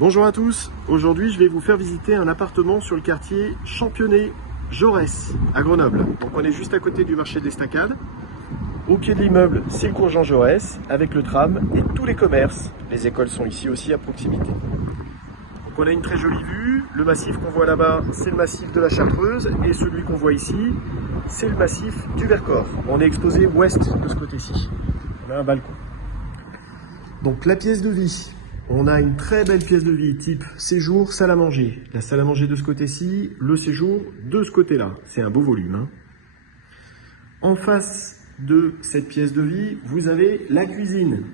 Bonjour à tous, aujourd'hui je vais vous faire visiter un appartement sur le quartier Championnet-Jaurès à Grenoble. Donc on est juste à côté du marché de l'Estacade. Au pied de l'immeuble, c'est le cours Jean Jaurès avec le tram et tous les commerces. Les écoles sont ici aussi à proximité. Donc on a une très jolie vue. Le massif qu'on voit là-bas, c'est le massif de la Chartreuse et celui qu'on voit ici, c'est le massif du Vercors. On est exposé ouest de ce côté-ci. On a un balcon. Donc la pièce de vie. On a une très belle pièce de vie type séjour, salle à manger. La salle à manger de ce côté-ci, le séjour de ce côté-là. C'est un beau volume, hein. En face de cette pièce de vie, vous avez la cuisine.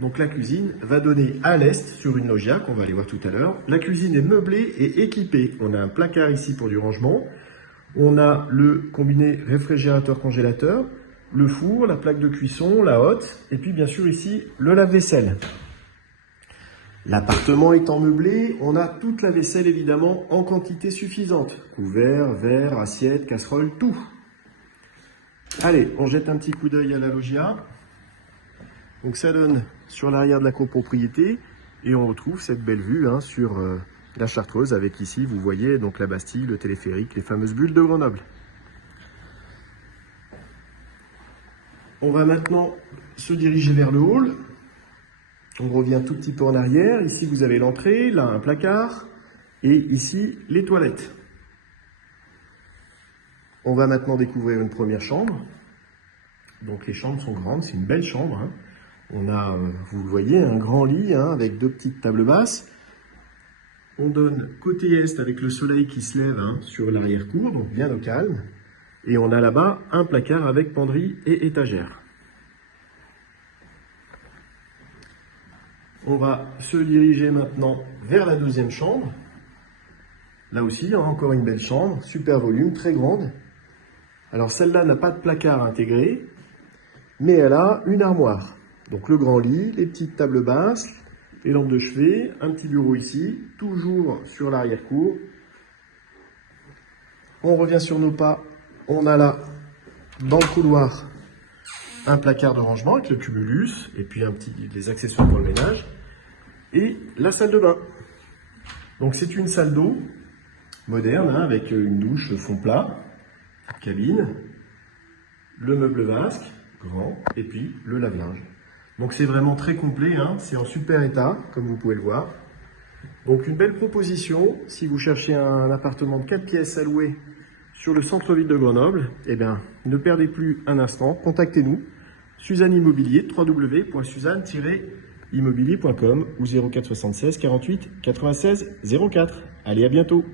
Donc la cuisine va donner à l'est sur une loggia qu'on va aller voir tout à l'heure. La cuisine est meublée et équipée. On a un placard ici pour du rangement. On a le combiné réfrigérateur-congélateur, le four, la plaque de cuisson, la hotte, et puis bien sûr ici le lave-vaisselle. L'appartement étant meublé, on a toute la vaisselle évidemment en quantité suffisante. Couverts, verres, assiettes, casseroles, tout. Allez, on jette un petit coup d'œil à la loggia. Donc ça donne sur l'arrière de la copropriété et on retrouve cette belle vue sur la Chartreuse avec ici, vous voyez, donc la Bastille, le téléphérique, les fameuses bulles de Grenoble. On va maintenant se diriger vers le hall. On revient tout petit peu en arrière. Ici, vous avez l'entrée, là, un placard, et ici, les toilettes. On va maintenant découvrir une première chambre. Donc, les chambres sont grandes, c'est une belle chambre, hein. On a, vous le voyez, un grand lit avec deux petites tables basses. On donne côté est avec le soleil qui se lève sur l'arrière-cour, donc bien au calme. Et on a là-bas un placard avec penderie et étagère. On va se diriger maintenant vers la deuxième chambre. Là aussi, encore une belle chambre, super volume, très grande. Alors celle-là n'a pas de placard intégré, mais elle a une armoire. Donc le grand lit, les petites tables basses, les lampes de chevet, un petit bureau ici, toujours sur l'arrière-cour. On revient sur nos pas. On a là, dans le couloir, un placard de rangement avec le cumulus et puis des accessoires pour le ménage et la salle de bain. Donc c'est une salle d'eau moderne avec une douche fond plat, cabine, le meuble vasque grand et puis le lave-linge. Donc c'est vraiment très complet, c'est en super état comme vous pouvez le voir. Donc une belle proposition si vous cherchez un appartement de 4 pièces à louer sur le centre-ville de Grenoble. Eh bien, ne perdez plus un instant, contactez-nous. Suzanne Immobilier, www.suzanne-immobilier.com ou 04 76 48 96 04. Allez, à bientôt.